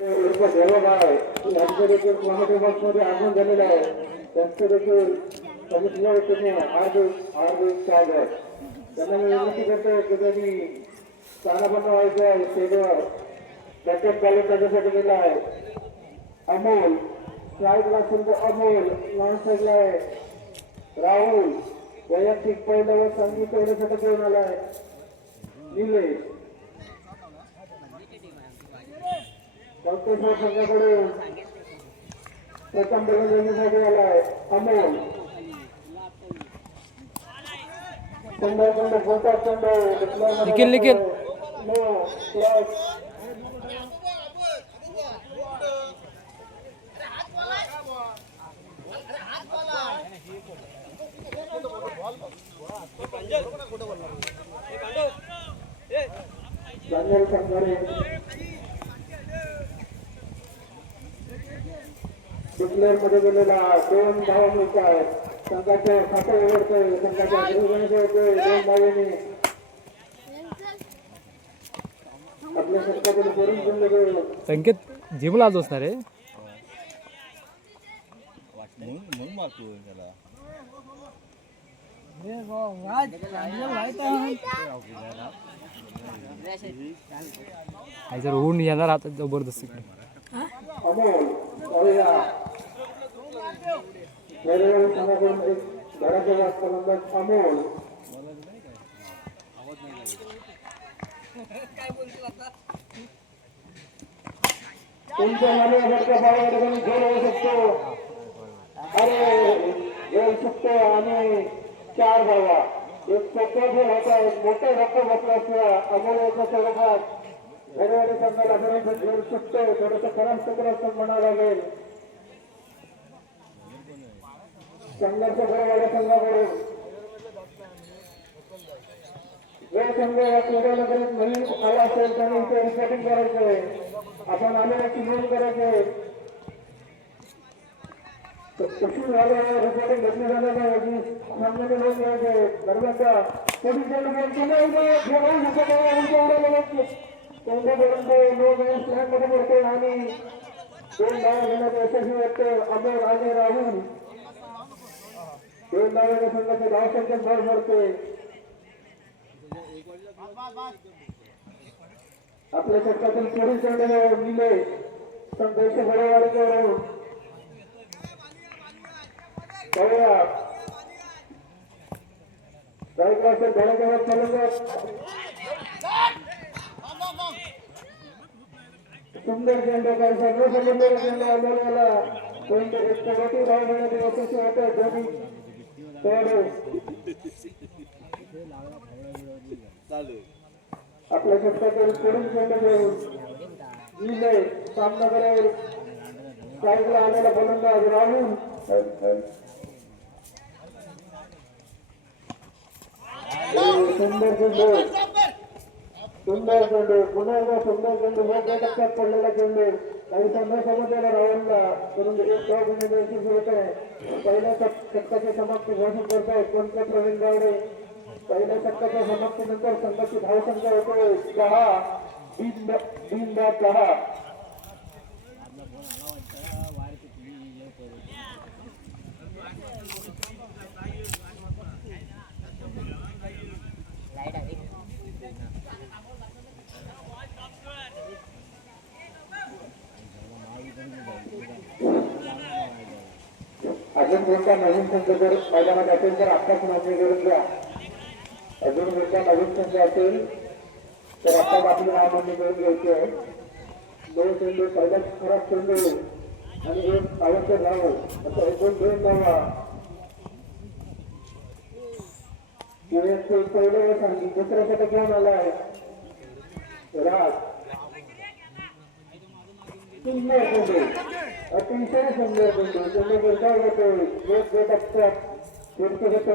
उर्फ देवबाळ यांचं देखील बॉक्समध्ये आगमन झालेलं आहे त्यांचं देखील समितीच्या वतीने हार्दिक हार्दिक स्वागत त्यांना मी विनंती करतो की त्यांनी स्थानापन्न व्हायचं आहे स्टेजवर बॅकअप बॅलेट त्याच्यासाठी गेला आहे अमोल साईडला अमोल लॉन साईडला आहे राहुल वैयक्तिक पहिल्यावर संगीत एवढ्यासाठी घेऊन आलाय. निलेश डॉक्टर संघाकडे प्रथम अमोल. चंद्र चंद्र कोणता चंद्र निखिल, निखिल. संघाने मध्ये गेलेला दोन धावा मिळत आहेत संघाच्या खाते उघडतोय संघाच्या गृहगणित होतोय दोन धावेने आपल्या करून गेले संकेत जिमला आज असणार आहे. म्हणून त्याला जर ऊन येणार आता जबरदस्त वेळोवेळी एक घराच्या फलंदाज अमोल तुमच्या मनासारख्या ठिकाणी होऊ शकतो अरे येऊ शकतो आणि चार बाबा एक सोपा खेळ होता एक मोठा धक्का बसला असला अमोल याच्या स्वरूपात वेळोवेळी संघाला बरोबर घेऊ शकतो थोडंसं खराब सत्र म्हणावं लागेल संघाचा बरोबर संघाकडे. संघ या क्रीडा नवीन आला असेल तर इथे रिपोर्टिंग करायचं आहे. आपण आलेल्याची नोंद करायची आहे. कशी झालं रिपोर्टिंग घेतली झालं सामन्याने नोंद आहे. दरम्यानचा आणि दोन धावा घेण्यात यशस्वी वाटते. अमोल आणि राहुल. दोन धावाच्या संघाचे धावसंख्येत भर पडते आपल्या शतकातील पुढील चेंडू निले. संघर्ष बरोबर पाहूया गायकाचे धडकेवर फलंदाज सुंदर चेंडू काय सर्व सुंदर चेंडू आंदोलनाला पण एक धाव घेण्यात यशस्वी होते आपल्या शतकातील पुढील चेंडू घेऊन निले सामना करेल साईडला आलेला फलंदाज राहुल सुंदर चेंडू सुंदर चेंडू पुन्हा एकदा सुंदर चेंडू मोठ्या टप्प्यात पडलेला चेंडू काही संघ समजलेला राहुलला परंतु एक धाव घेणे यशस्वी होत आहे पहिल्या शतकाच्या समाप्ती घोषित करतायत कोणत्या प्रवीण गावडे? पहिल्या शतकाच्या समाप्तीनंतर संघाची धावसंख्या होते दहा तीन तीन दहा दहा अजून कोणता नवीन संघ जर मैदानात असेल तर आत्ताच नोंदणी करून घ्या अजून कोणता नवीन संघ असेल तर आत्ताच आपली नाव नोंदणी करून घ्यायची आहे. दोन चेंडू पहिल्याच खराब चेंडू आणि एक आवश्यक नाव असं एकूण दोन नाव पहिलं सांगितलं दुसऱ्यासाठी घेऊन आला आहे राज. सुंदर चेंडू अतिशय सुंदर चेंडू चेंडू गुंडाळ होतो एक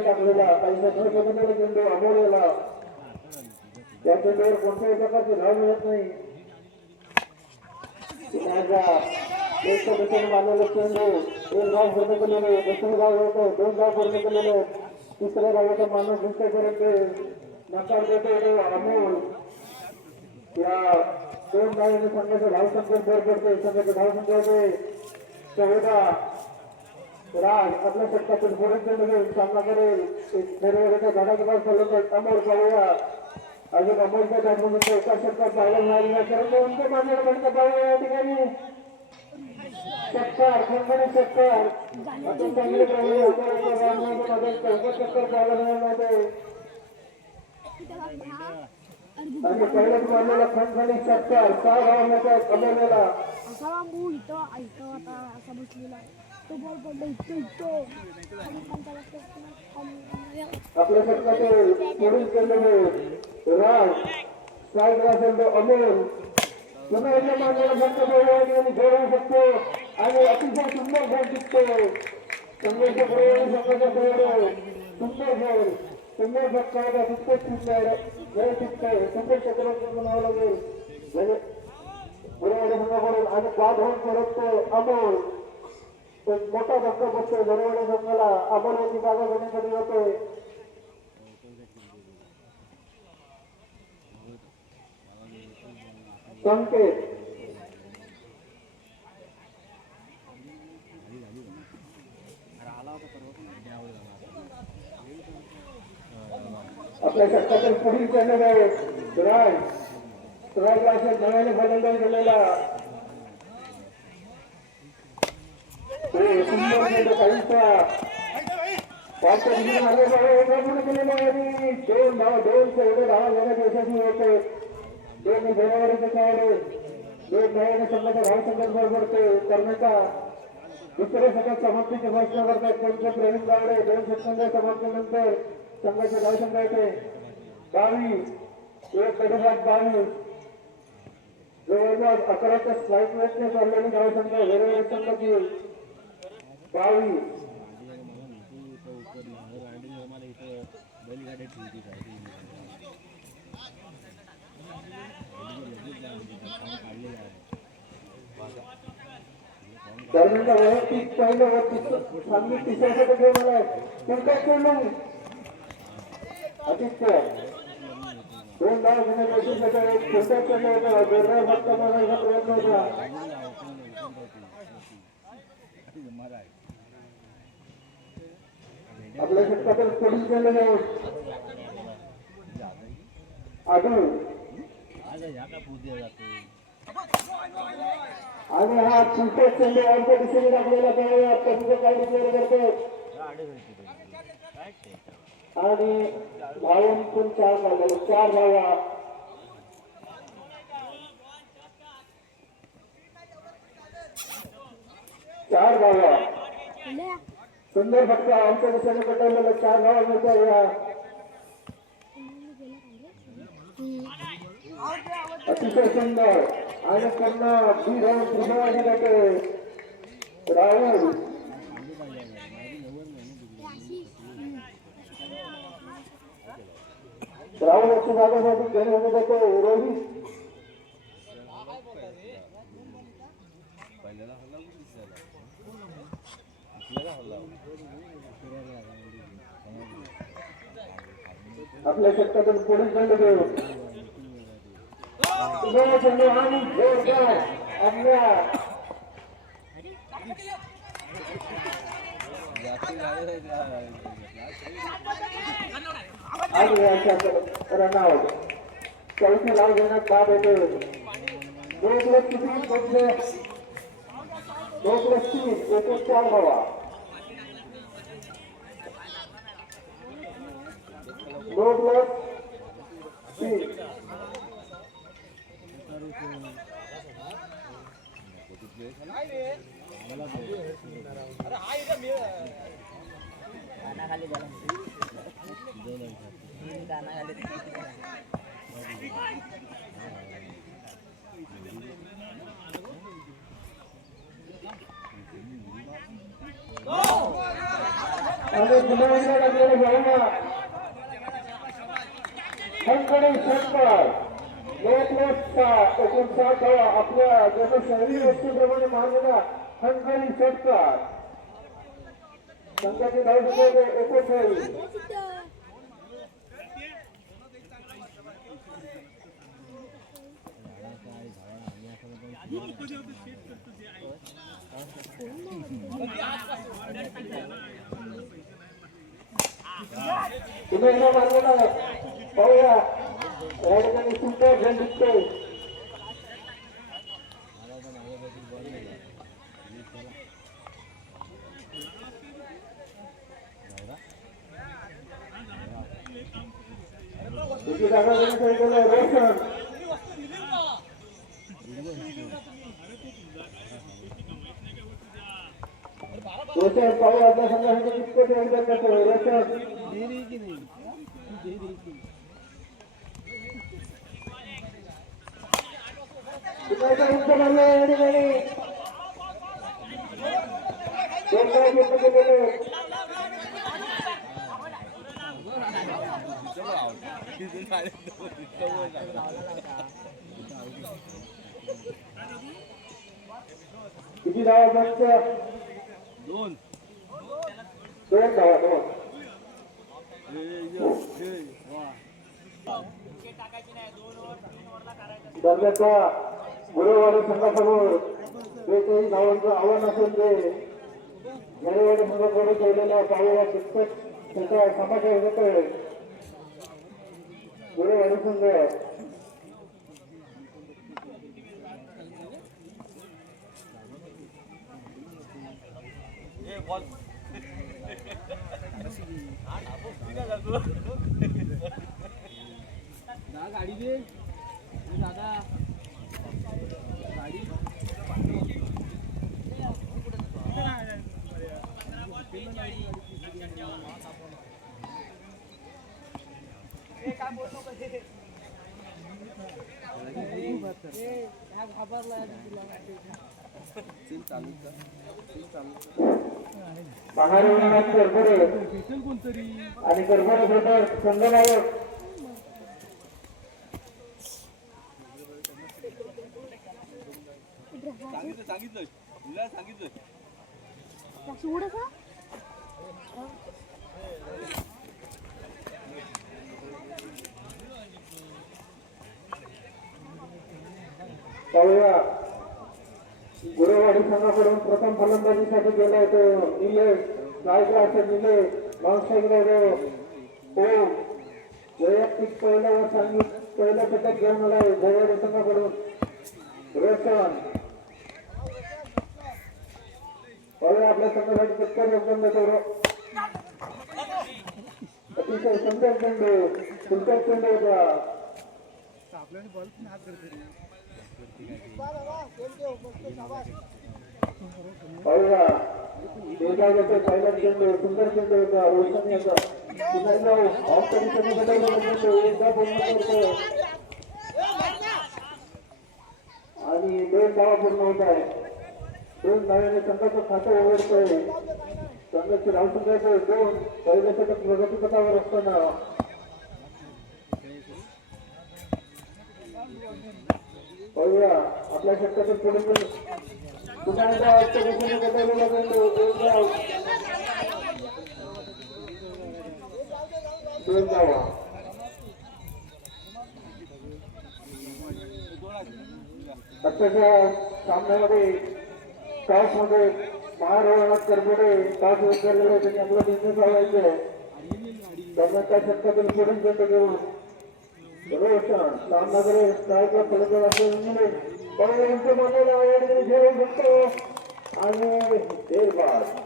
टाकलेला काही सत्र समजलेला चेंडू अमोलेला त्या चेंडूवर कोणत्याही प्रकारची धाव मिळत नाही एक दिशेने मारलेला एक गाव पूर्ण केलेले दोन धाव पूर्ण केलेले तिसऱ्या धावाचा माणूस दुसऱ्यापर्यंत नकार देतो अमोल या दोन गावाने संघाचे धावसंख्या बोर पडते संघाचे धावसंख्या संख्या चौदा राज आपल्या शतकातून पुढे सामना करेल. निर्वहनाच्या झाडाच्या पासून अमोल पाहूया अजून अमोलच्या झाडमध्ये एका शतकात पाहायला मिळाली नाही परंतु उंच मान्य म्हणतं पाहूया या ठिकाणी. सत्कार खंडणी सत्कार अजून चांगले प्रवीण अमोलच्या चौकट चक्कर पाहायला मिळाले नव्हते आणि पहिल्याच सहा कमवलेला असा बांबू इथं इथं आता असा बसलेला आहे. तो बॉल पडला इथं आपल्या शतकातील पुढील केलेले राज स्ट्राईक असेल तो अमोल पुन्हा एकदा आणि जोडू शकतो आणि अतिशय सुंदर भर दिसतो संघर्ष प्रयोग प्रयोग सुंदर खेळ सुंदर फक्त होता तितकंच सुंदर खेळ टिकतोय सुंदर चक्र म्हणावं लागेल. म्हणजे बरोबर आणि बाद होऊन परततो अमोल. एक मोठा धक्का बसतो बरोबर संघाला अमोल यांची जागा घेण्यासाठी जातोय. संकेत. आपल्या शतकातील पुढील चॅनल आहे राज राज असेल नव्याने फलंदाज केलेला ते सुंदर खेळ काहीसा पाचच्या दिवशी मागे मागे एकाकडून केलेला आणि दोन धाव दोन एवढे धावा घेण्यात यशस्वी होते दोन फेब्रुवारीचे खेळाडू दोन धावाने संघाचा धाव संघात बरोबर ते कर्णिका दुसऱ्या सगळ्यात समाप्तीचे घोषणा करतात त्यांचे प्रवीण गावडे दोन सेकंद समाप्तीनंतर संघाचे धाव संघ बावीस एक कडोबाद बावीस जवळपास अकराच्या स्ट्राईक वेटने चाललेली धाव संघ वेगवेगळ्या संघाची बावीस बैलगाडी काय वैयक्तिक पहिलं व तिसरं तिसऱ्या साठी घेऊन आलाय तुमचा चेंडू आदित्य दोन धाव घेण्याच्या यशस्वीसाठी एक छोटा चेंडू होता जोरदार फटका मारण्याचा प्रयत्न होता मारा आहे आपल्या शतकातील पुढील चेंडू घेऊन आदू आज ह्या का पूजा जाते आणि हा छोटा चेंडू आमच्या दिशेने टाकलेला त्यावेळी आता तिथे काही प्लेअर करतात काय ते आणि धावून चार झाले चार धावा चार लय सुंदर फक्त आमच्या दिशेने पटवलेलं चार धावा मिळतो या. अतिशय सुंदर. आणि त्यांना बी धावून त्रिभुवाने जाते राहुल राहुल याची जागेसाठी घेण्यासाठी जातो रोहित पहिल्याला हल्ला दिसायला दुसऱ्याला हल्ला आपल्या शतकातून पुढील चेंडू घेऊ उभा चेंडू आणि जोरदार आपल्या जास्ती गाडी आणि याच्या रनआउट चौथी लाव घेण्यात बाद होते दो प्लस किती दो प्लस दो प्लस तीन एकूण चार धावा दो प्लस तीन आणि गुन्हेगारीला लागलेलं भावना खंडणी षटकार एक लाख सात एकूण सात धावा आपल्या जसं शहरी वस्तूप्रमाणे मानलेला खंडणी षटकार संघाची धावसंख्या एकोणचाळीस तुम्ही एकदा मार्गाला पाहूया या ठिकाणी सुंदर झेंड दिसतोय दुसरी जागा घेण्यासाठी गेलं आपल्या संघासाठी कितपत योगदान करतो रोशन किती धावा दोन. दोन धावा दोन दरम्यानचा गुरुवारी संघासमोर बेचाळीस धावांचं आव्हान असून ते गुरुवारी संघाकडे केलेल्या पावला शिक्षक त्याचा समाचार होतोय गुरुवारी संघ गाडी दे दादा गाडी बाहेर येणार करबडे कोणतरी आणि करबडे भेटर संघनायक सांगितलं सांगितलं तुला सांगितलं सोडायचा पाहूया. गुरुवाडी संघाकडून प्रथम फलंदाजीसाठी गेला होतो. निलेश नायका असं निलेश माणसाकडे ओम हो. वैयक्तिक पहिल्या वर सांगित पहिल्या शतक घेऊन आहे. गुरुवाडी संघाकडून रोशन. पाहूया आपल्या संघासाठी पटकन योगदान देतो अतिशय सुंदर चेंडू सुंदर चेंडू होता. पाहूया बेगा येतो पहिला. चेंडू सुंदर चेंडू होता रोशन याचा ऑफ चेंडू एकदा पूर्ण करतो आणि दोन धावा पूर्ण होत आहे दोन धाव्याने संघाचं खातं ओघडतोय. संघाची धावसंख्या दोन पहिल्या षटक प्रगतीपथावर असताना पाहूया. आपल्या षटकातून पुढे पुन्हा एकदा ऑफ आत्ताच्या सामन्यामध्ये टॉसमध्ये महाराणात करबडे टॉस उचललेले त्यांनी आपला बिझनेस लावायचं त्यांना त्या शतकातून पुढे चेंडू घेऊन. रोशन सामनाकडे स्ट्रायकला फलंदाज मनाला आवडीने घेऊ शकतो आणि देर बाद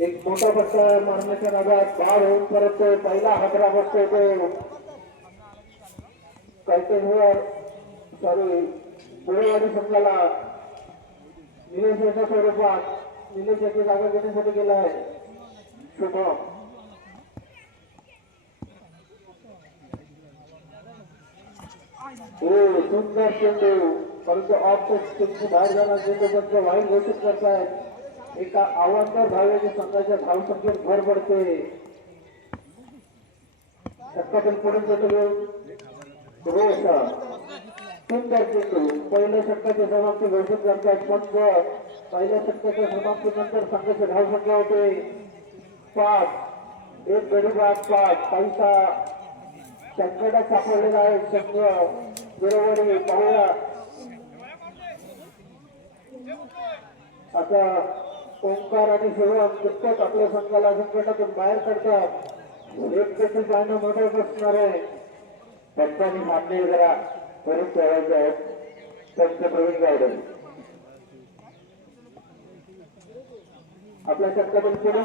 एक मोठा फटका मारण्याच्या नादात बाद होऊन परत तो पहिला हातरा बसतोय तो. काहीतरी सॉरी गोळेवाडी संघाला निलेशाच्या स्वरूपात निलेश जागा घेण्यासाठी गेला आहे. शुभम हो सुंदर चेंडू परंतु ऑफ चेंडू बाहेर जाणार चेंडू पण वाईट घोषित करतायत एका आव्हानदार धावेने संघाच्या धावसंख्येत भर पडते. शतकातून पुढे चेंडू घेऊन सुंदर चेंडू पहिल्या षटकाच्या समाप्ती घोषित करतात पंच पहिल्या षटकाच्या समाप्तीनंतर संघाचे धावसंख्या होते. पाच एक गडी बाद पाच. पैसा संकटात सापडलेला आहे संघ. बरोबर पाहूया. आता ओंकार आणि शिवम नुकतंच आपल्या संघाला संकटातून बाहेर काढतात. एक देखील पाहणं मोठं असणार आहे. पंचांनी सामने जरा करून ठेवायचे आहेत पंच प्रवीण गार्डन आपल्या शतकातून पुढून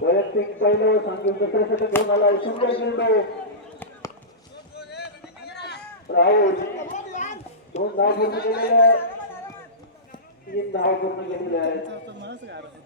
वैयक्तिक पहिलं सांगून दुसऱ्या षटक घेऊन आला? सुंदर चेंडू राहुल. दोन धाव पूर्ण केलेले आहेत. तीन धाव पूर्ण केलेले आहेत.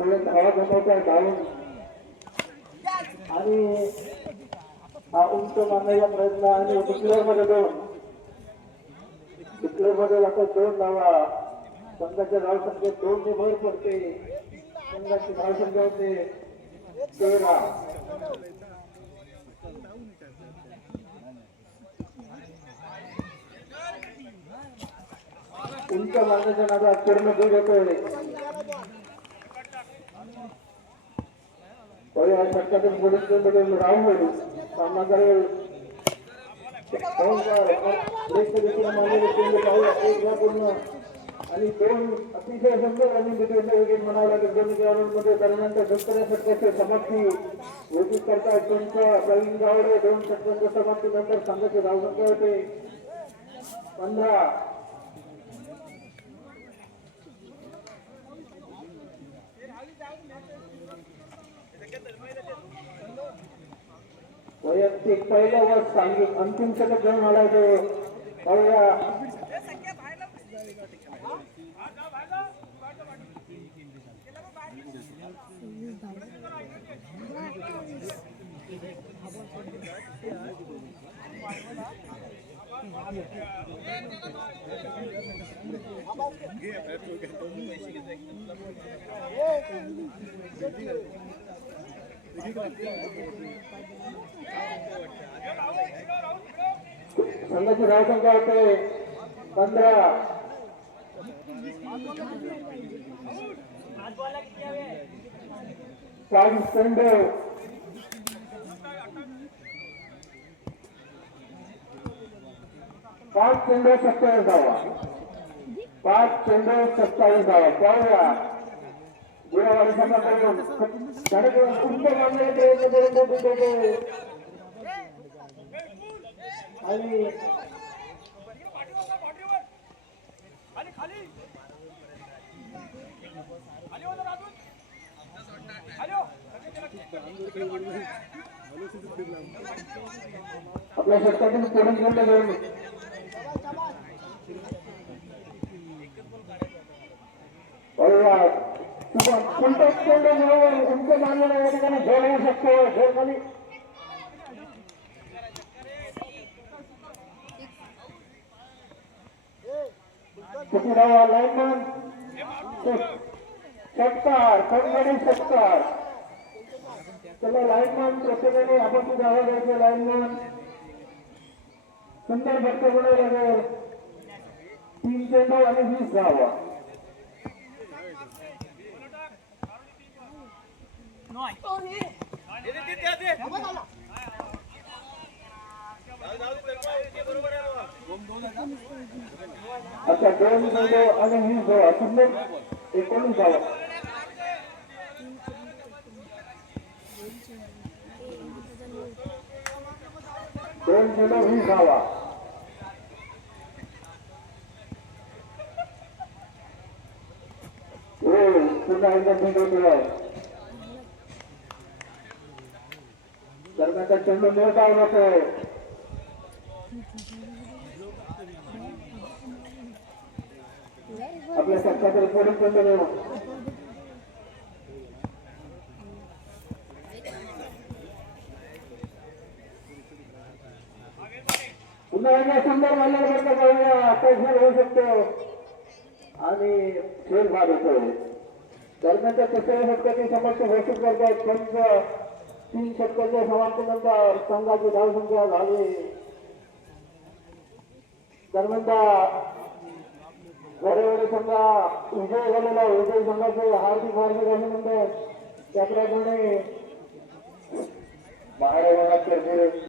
सगळे धावा जमवतात धावून आणि हा उंच मारण्याचा प्रयत्न आणि डिक्लेअरमध्ये दोन. डिक्लेअरमध्ये आता दोन धावा संघाच्या धावसंख्येत दोन ने भर पडते. संघाची धावसंख्या होते तेरा. उंच मारण्याच्या नादात पूर्ण दूर होतोय. पहिल्या षटकातून पुढील चेंडूकडून पूर्ण. आणि दोन अतिशय सुंदर आणि विकेट म्हणावं लागेल दोन्ही खेळाडूंमध्ये दरम्यानच्या दुसऱ्या षटकाची समाप्ती घोषित करतायत त्यांच्या प्रवीण गावडे दोन षटकांच्या समाप्तीनंतर संघाचे धावसंख्या होते. पंधरा वैयक्तिक पहिलं वर सांगित अंतिम षटक घेऊन आलाय तो. पाहूया. संघाची धावसंख्या होते पंधरा. चाळीस चेंडू पाच चेंडू सत्तावीस धावा. पाच चेंडू सत्तावीस धावा. पाहूया. आपल्या षटकातून पुढे घेऊन गेले पाहूया शुभम कोणत्या बरोबर उंच मानलेला या ठिकाणी झोल होऊ शकतो झोल खाली किती धावा खडखडी चला प्रत्येकाने आपण ती धावा सुंदर बनवला तीन चेंडू आणि वीस धावा. अच्छा दोन चेंडू आणि ही धावा सुंदर एकोणीस धावा दोन चेंडू वीस धावा पुन्हा एकदा चेंडू मिळाला आता चेंडू मिळत आहे होतोय आपल्या सत्ताधारी पोलीस मंडळी पुन्हा एकदा सुंदर मानल्यानंतर जाऊया आता होऊ शकतो. आणि खेळ भाग होतोय दरम्यानच्या तिसऱ्या षटकाची समस्या घोषित करतात पंच तीन षटकाच्या समाप्तीनंतर संघाची धावसंख्या झाली. दरम्यानच्या घडवडी संघा विजय झालेला विजय संघाचे हार्दिक हार्दिक अभिनंदन. त्याप्रमाणे महाराष्ट्रात